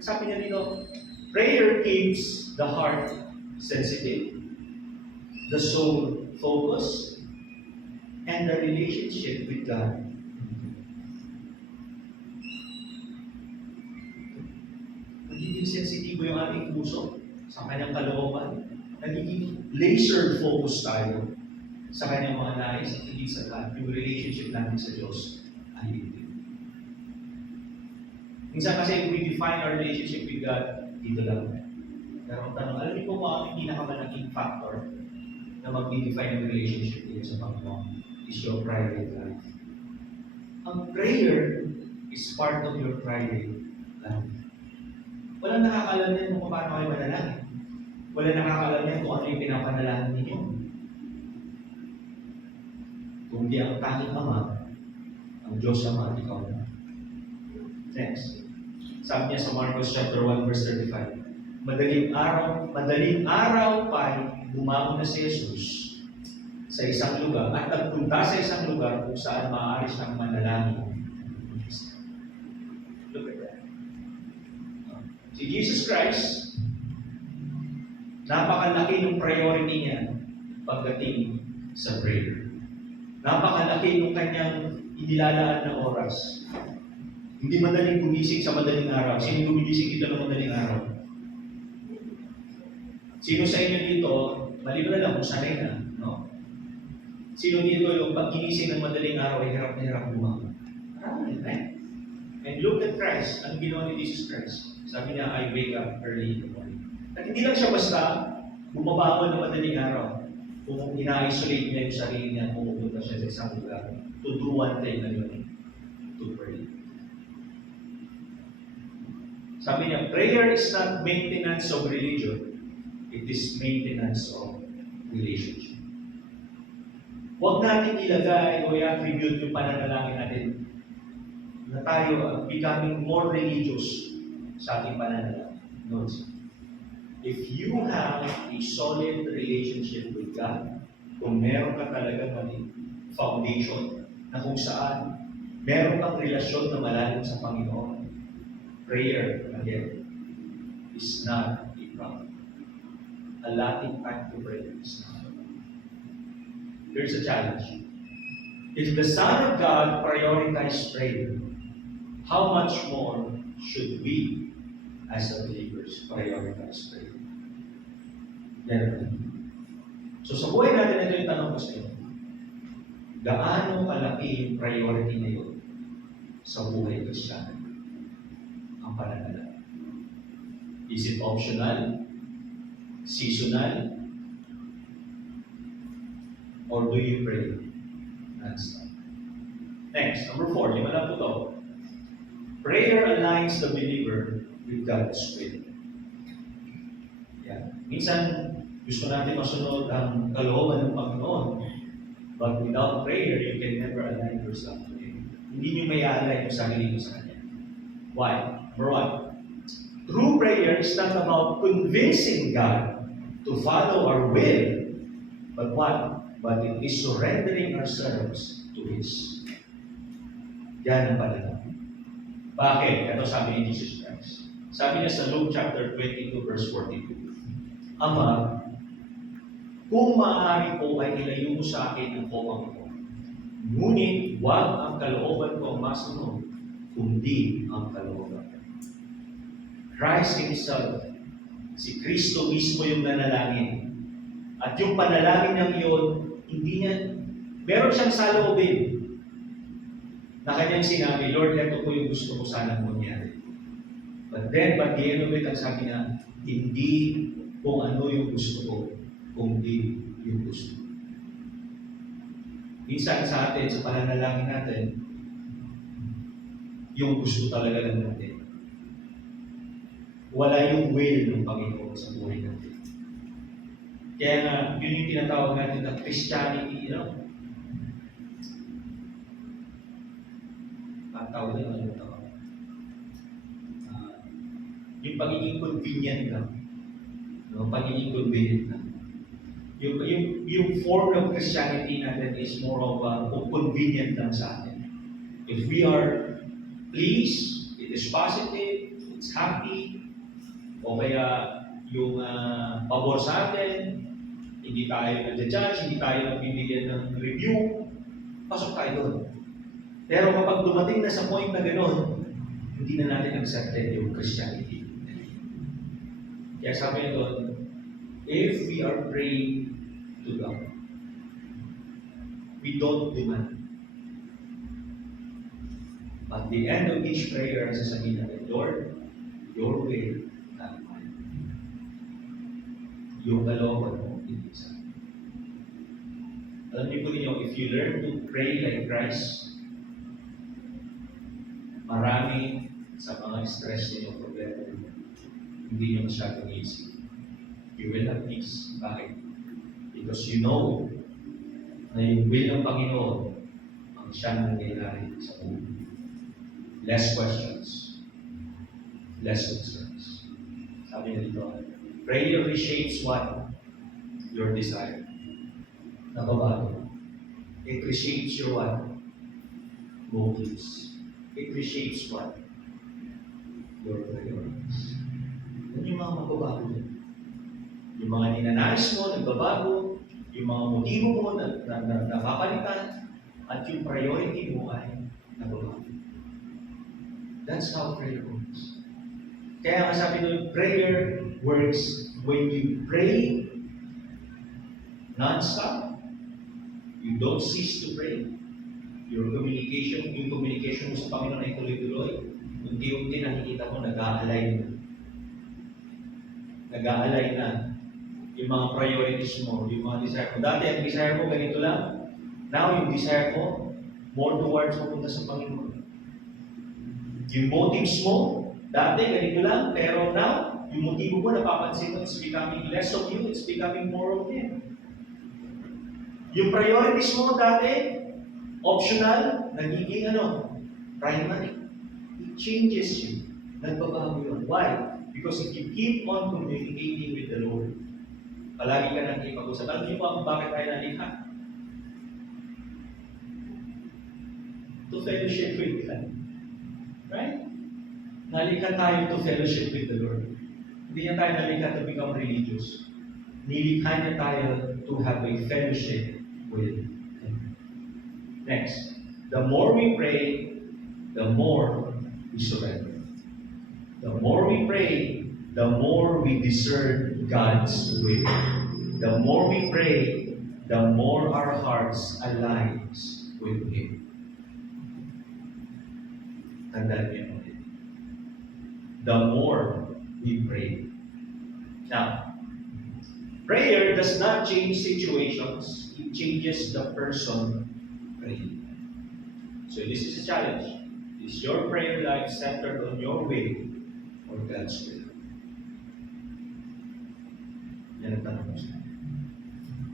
Sabi niya dito, prayer keeps the heart sensitive, the soul focused, and the relationship with God. Nagiging sensitibo yung ating puso sa kanyang kalooban. Nagiging laser focus tayo sa kanyang mga nais at hindi sa lahat. Yung relationship natin sa Diyos ay hindi. Minsan kasi we define our relationship with God, dito lang. Pero ang tanong, alam niyo po kung ang pinakamalaking factor na mag-define ang relationship niyo sa Panginoon is your private life. Ang prayer is part of your private life. Walang nakakalam yan kung paano kayo manalangin. Walang nakakalam yan kung ano yung pinapanalangin ninyo. Kung di ang tanging Ama, ang Diyos Ama, ikaw na. Next. Sabi niya sa Marcos chapter 1 verse 35, madaling araw pa bumangon na si Jesus sa isang lugar at nagpunta sa isang lugar kung saan maaari siyang manalangin. Look at that. Si Jesus Christ, napakalaki ng priority niya pagdating sa prayer. Napakalaki ng kanyang inilalaan na oras. Hindi madaling gumising sa madaling araw. Sino gumising dito ng madaling araw? Sino sa inyo dito, maliban na lang kung sanay na, no? Sino dito yung pag ginising ng madaling araw ay hirap na hirap bumangon? Marami, right? And look at Christ. Anong ginawa ni Jesus Christ? Sabi niya, I wake up early in the morning. At hindi lang siya basta bumabangon ng madaling araw. Kung ina-isolate niya yung sarili niya, pumupunta siya sa isang lugar to do one thing na yun, to pray. Sabi niya, prayer is not maintenance of religion. It is maintenance of relationship. Huwag natin ilagay o i-attribute yung pananalangin natin na tayo becoming more religious sa ating pananalangin. No. If you have a solid relationship with God, kung meron ka talaga foundation na kung saan meron kang relasyon na malalim sa Panginoon, prayer, again, is not a problem. Allotting time to pray is not a problem. Here's a challenge. If the Son of God prioritized prayer, how much more should we, as the believers, prioritize prayer? Yan. So sa buhay natin, ito yung tanong ko sa inyo. Gaano kalaki yung priority ngayon sa buhay Kristiyano? Ang pananalangin. Is it optional? Seasonal? Or do you pray non-stop? Next, number 4, lima lang po ito. Prayer aligns the believer with God's will. Yeah. Minsan, gusto natin masunod ang kalooban ng Panginoon. But without prayer, you can never align yourself to Him. Hindi nyo may align yung sarili mo sa Kanya. Why? Number one, true prayer is not about convincing God to follow our will, but what? But it is surrendering ourselves to His. Yan ang panalangin. Bakit? Ito sabi ni Jesus Christ. Sabi niya sa Luke chapter 22 verse 42. Ama, kung maaari po ay ilayo mo sa akin ang kopang ito. Ngunit huwag ang kalooban ko ang masunod, kundi ang kalooban ko. Christ Himself, si Kristo mismo yung nanalangin. At yung panalangin niyang yun, hindi niya, meron siyang saloobin na kanyang sinabi, Lord, ito po yung gusto ko sanang mangyari. But then, by the end of it, ang sabi niya, hindi kung ano yung gusto ko, kundi yung gusto ko. Minsan sa atin, sa pananalangin natin, yung gusto talaga lang natin. Wala yung will ng Panginoon sa buhay natin. Kaya nga, yun yung tinatawag natin na Christianity, ang tawag na ano tawag. Yung pagiging convenient lang. Pagiging convenient lang. Yung form of Christianity natin is more of convenient lang sa atin. If we are pleased, it is positive, it's happy, o kaya yung pabor sa atin, hindi tayo nag-judge, hindi tayo nagbibigyan ng review, pasok tayo doon. Pero kapag dumating na sa point na gano'n, hindi na natin accepted yung Christianity. Kaya sabi niya doon, if we are praying to God, we don't demand. At the end of each prayer, sasabihin natin, Lord, your will, not mine. Yung kalooban mo, hindi sa akin. Alam niyo po ninyo, if you learn to pray like Christ, marami sa mga stress ninyo, problema ninyo, hindi nyo masyadong easy. You will have peace. Bakit? Because you know na yung will ng Panginoon ang siyang nangyayari sa buhay. Less questions. Less concerns. Sabi na dito, prayer reshapes what? Your desire. Nababago. It reshapes your what? Motives. It reshapes what? Your priorities. Yan yung mga magbabago dyan. Yung mga ninanais mo, nagbabago, yung mga motibo mo nakapalitan, at yung priority mo ay nagbabago. That's how prayer works. Kaya nga sabi doon, prayer works when you pray non-stop. You don't cease to pray. Yung communication mo sa Panginoon ay tuloy-tuloy. Unti-unti nakikita mo nag-a-align na. Nag-a-align na yung mga priorities mo, yung mga desire mo. Dati ang desire mo ganito lang. Now yung desire mo, more towards pupunta sa Panginoon. Yung motives mo, dati ganito lang, pero now, yung motibo mo, napapansin mo, it's becoming less of you, it's becoming more of Him. Yung priorities mo dati, optional, nagiging primary. It changes you. Nagbabago yun. Why? Because if you keep on communicating with the Lord, palagi ka nang ipag-usap. Alam niyo ba bakit tayo nalikha? To fellowship with God. Right? Nalikha tayo to fellowship with the Lord. Hindi niya tayo nalikha to become religious. Nilikha niya tayo to have a fellowship with Him. Next, the more we pray, the more we surrender. The more we pray, the more we discern God's will. The more we pray, the more our hearts aligns with Him. Tandaan niyo ulit. The more we pray. Now, prayer does not change situations. It changes the person praying. So this is a challenge. Is your prayer life centered on your will or God's will? Yan ang tanong mo sa akin.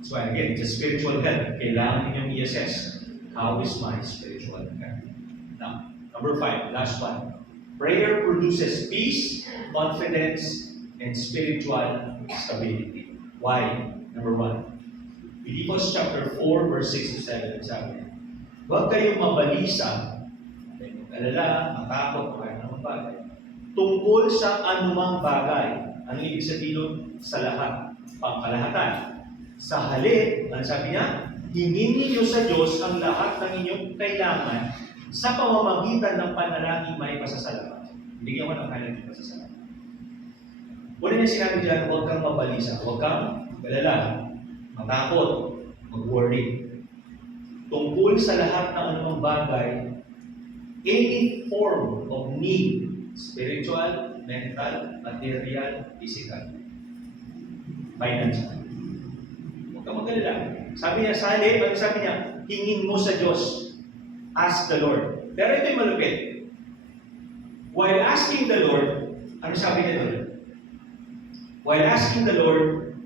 So again, it's a spiritual health. Kailangan ninyong i-assess, how is my spiritual health? Now, number 5, last one. Prayer produces peace, confidence, and spiritual stability. Why? Number 1. Philippians chapter 4, verse 6 to 7, sabi niya, huwag kayong mabalisa, alala, matakot, o kaya naman bagay, tungkol sa anumang bagay. Ano ibig sabihin sa lahat? Pangkalahatan. Sa halip, ano sabi niya? Hingin ninyo sa Diyos ang lahat ng inyong kailangan sa pamamagitan ng panalangin may pasasalamat. Bigyan ko ng kailangan pasasalamat. Una niya sinabi dyan, huwag kang mabalisa, huwag kang magalala, matakot, mag-worry. Tungkol sa lahat ng anumang bagay, any form of need, spiritual, mental, material, physical, financial. Huwag kang magalala. Sabi niya, sa halip, sabi niya, hingin mo sa Diyos. Ask the Lord. Pero ito yung malupit. While asking the Lord, ano sabi niya doon? While asking the Lord,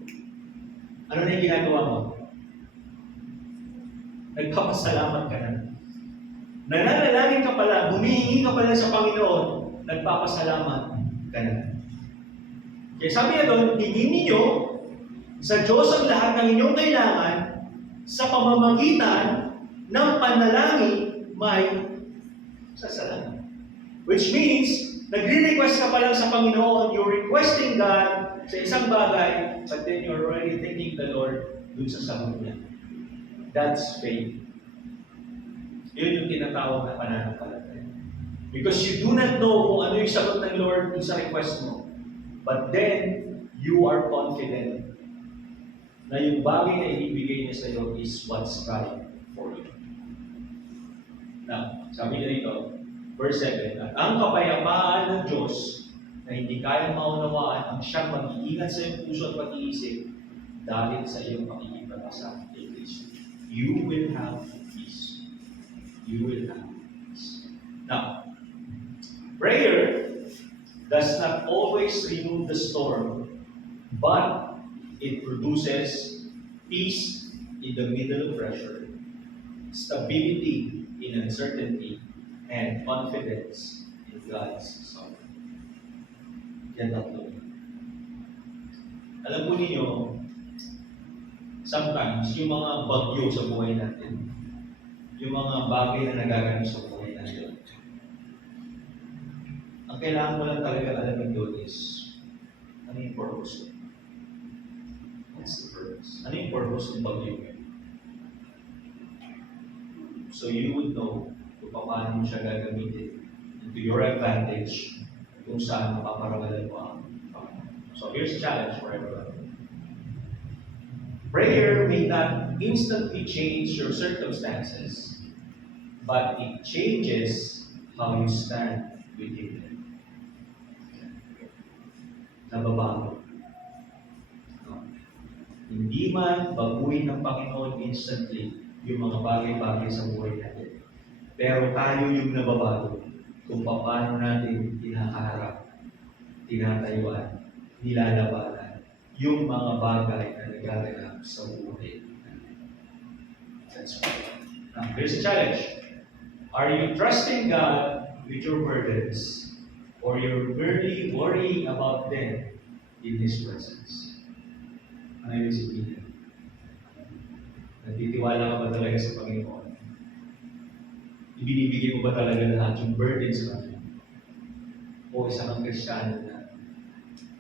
ano na yung ginagawa mo? Nagpapasalamat ka na. Nananalangin ka pala, humihingi ka pala sa Panginoon, nagpapasalamat ka na. Kaya sabi niya doon, hingin ninyo sa Diyos ang lahat ng inyong kailangan sa pamamagitan ng panalangin may sasalamat. Which means, nagre-request ka pa lang sa Panginoon, you're requesting God sa isang bagay, but then you're already thanking the Lord dun sa sagot niya. That's faith. Yun yung tinatawag na pananampalataya. Because you do not know kung ano yung sagot ng Lord dun sa request mo. But then, you are confident na yung bagay na ibibigay niya sa iyo is what's right for you. Now, sabi niya dito, verse 7, at ang kapayapaan ng Diyos na hindi kayang maunawaan ang siyang mag-iingat sa iyong puso at pag-iisip dahil sa iyong pakikipag-asa kay Kristo. You will have peace. You will have peace. Now, prayer does not always remove the storm, but it produces peace in the middle of pressure, stability in uncertainty, and confidence in God's sovereignty. Yan tatlo. Alam po ninyo, sometimes, yung mga bagyo sa buhay natin, yung mga bagay na nagaganap sa buhay natin, ang kailangan mo lang talaga alamin doon is, ano yung purpose? What's the purpose? Ano yung purpose ng bagyo? So you would know kung paano mo siya gagamitin into your advantage kung saan mapaparagalan mo ang Panginoon. So here's a challenge for everyone. Prayer may not instantly change your circumstances, but it changes how you stand within them. Nababago. Hindi man baguhin ng Panginoon instantly yung mga bagay-bagay sa buhay natin. Pero tayo yung nababago kung paano natin tinakaharap, tinatayuan, nilalabanan yung mga bagay na nagaganap sa buhay natin. That's right. Now, here's a challenge. Are you trusting God with your burdens, or you're merely worrying about them in His presence? Ano yung sabihin? Nagtitiwala ka ba talaga sa Panginoon? Ibinibigay mo ba talaga lahat yung burdens sa Kanya? O isa kang Kristiyano na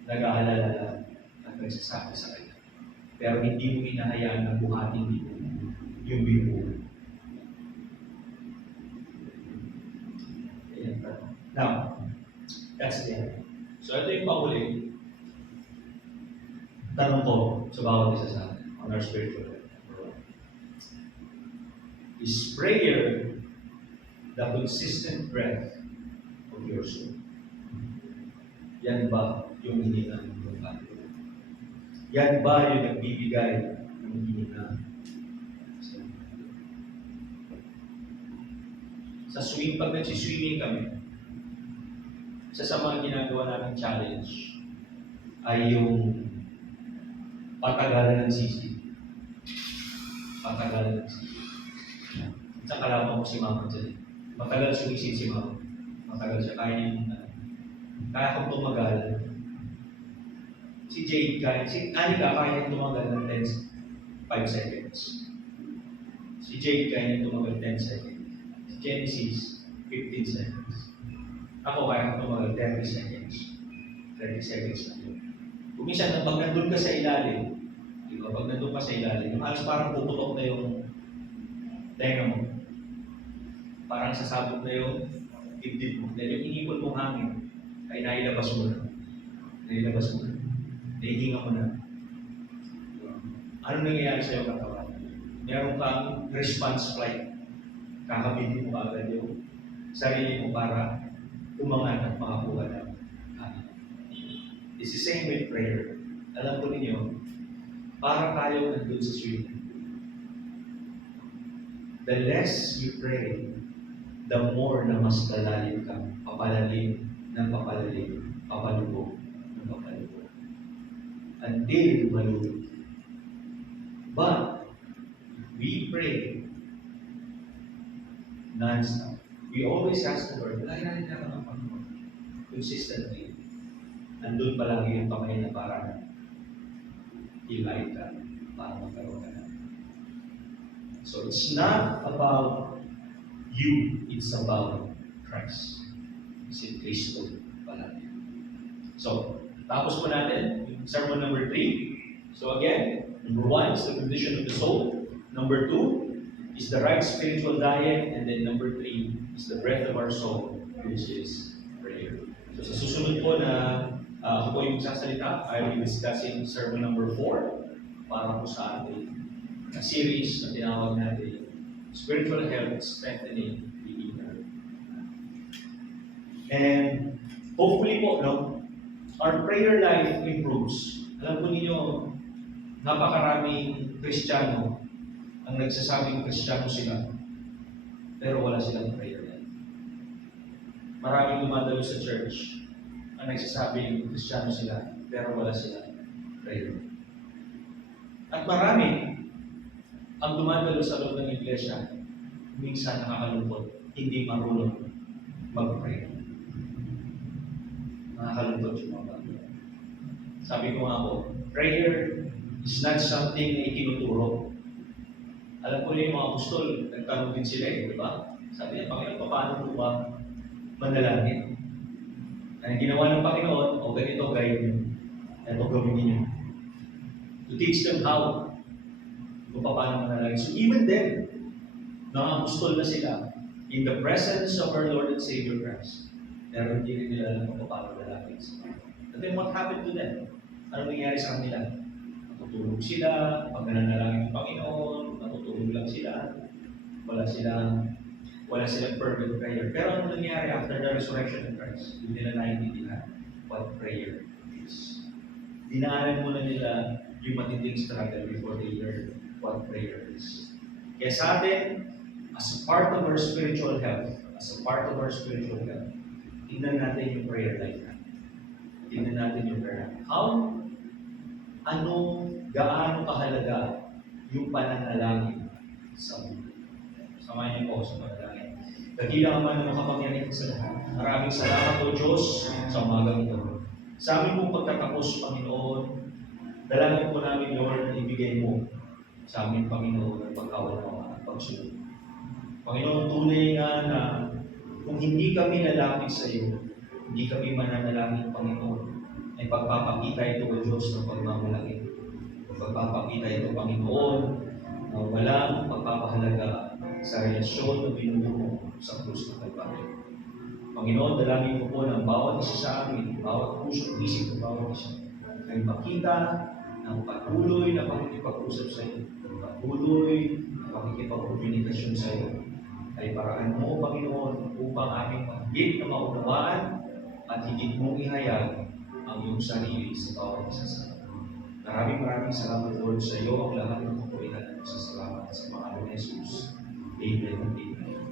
nag-aalala lang at nagsasabi sa Kanya, pero hindi mo hinahayaan na buhatin dito yung binubuhay. Now, that's the end. So ito yung pauling tanong ko sa bawat isa sa atin on our spiritual life. Is prayer the consistent breath of your soul? Yan ba yung hininga ng Panginoon? Yan ba yung nagbibigay ng hininga? Pag nagsiswimming kami, isa sa mga ginagawa namin challenge ay yung patagalan ng sisi. Patagalan ng sisi. Sa kalaban ko si Mama dyan. Matagal sumisid si Mama. Matagal siya. Kaya kong tumagal. Si Jade kaya, si Anika kaya tumagal ng 5 seconds. Si Jade kaya tumagal 10 seconds. Si Genesis, 15 seconds. Ako kaya tumagal 30 seconds. 30 seconds na yun. Kung minsan, pag nandun ka sa ilalim, di ba, pag nandun ka sa ilalim, halos parang puputok na yung tenga mo. Parang sasabog na yung dibdib mo. Dahil yung inipon mong hangin, ay nailabas mo na. Nailabas mo na. Naihinga mo na. Ano nangyayari sa iyo katawan? Meron kang response flight. Kakabitin mo agad yung sarili mo para umangat at makakuha ng hangin. It's the same with prayer. Alam ko ninyo, para tayo nandun sa swimming. The less you pray, the more na mas lalalim ka, papalalim ng papalalim, papalubog ng papalubog. Until malulog. But, we pray non-stop. We always ask the Lord, lalalim na ka ng Panginoon. Consistently. Andun palagi yung kamay na parang ilay ka para magkaroon ka na. So, it's not about you, it's about Christ. Si Kristo palagi. So, tapos po natin yung sermon number 3. So again, number 1 is the condition of the soul. Number 2 is the right spiritual diet. And then number 3 is the breath of our soul, which is prayer. So sa susunod po na ako po yung sasalita, I will be discussing sermon number 4 para po sa ating series na tinawag natin Spiritual Health Strengthening the Inner. And hopefully po, our prayer life improves. Alam po ninyo, napakaraming Kristiyano ang nagsasabing Kristiyano sila, pero wala silang prayer life. Maraming dumadalo sa church ang nagsasabing Kristiyano sila, pero wala silang prayer life. At marami ang dumadalo sa loob ng iglesia, minsan nakakalungkot, hindi marunong mag-pray. Nakakalungkot yung mga bagay. Sabi ko nga po, prayer is not something na itinuturo. Alam ko yung mga apostol, nagtanong din sila di ba? Sabi niya, Panginoon, paano po ba manalangin? Ang ginawa ng Panginoon, o ganito, gawin niyo. Ito gawin niyo. To teach them how. Kung paano manalangin. So even then, nakapostol na sila in the presence of our Lord and Savior Christ. Pero hindi rin nila alam kung paano manalangin. And then what happened to them? Ano nangyari sa kanila? Natutulog sila, pag nanalangin ng Panginoon, natutulog lang sila. Wala silang fervent prayer. Pero ano nangyari after the resurrection of Christ? Hindi nila naiintindihan what prayer is. Dinaanan muna nila yung matinding struggle before they learn what prayer is. Kaya sa atin, as a part of our spiritual health, tingnan natin yung prayer life natin. Tingnan natin yung prayer life. Gaano kahalaga yung pananalangin sa mundo. Samahan niyo po sa panalangin. Dakilang Ama na makapangyarihan sa lahat. Maraming salamat o Diyos sa umagang ito. Sa aming pong pagtatapos, Panginoon, dalangin po namin, Lord, na ibigay mo sa aming Panginoon ang pagkawalawa at pagsunod. Panginoon, tunay nga na kung hindi kami lalapit sa iyo, hindi kami mananalangin, Panginoon, ay pagpapakita ito o Diyos ng pagmamalaki. Pagpapakita ito, Panginoon, na walang pagpapahalaga sa relasyon na binubuo mo sa krus ng Kalbaryo. Panginoon, dalangin mo po ng bawat isa sa amin, bawat puso, isip ng bawat isa, ay makita ng patuloy na pakikipag-usap sa iyo, patuloy na pakikipag-komunikasyon sa iyo, ay paraan mo, Panginoon, upang aming higit na maunawaan at higit mong ihayag ang iyong sarili sa bawat isa sa amin. Maraming salamat, Lord, sa iyo ang lahat ng kapurihan at sa salamat sa pangalan ni Jesus. Amen and amen.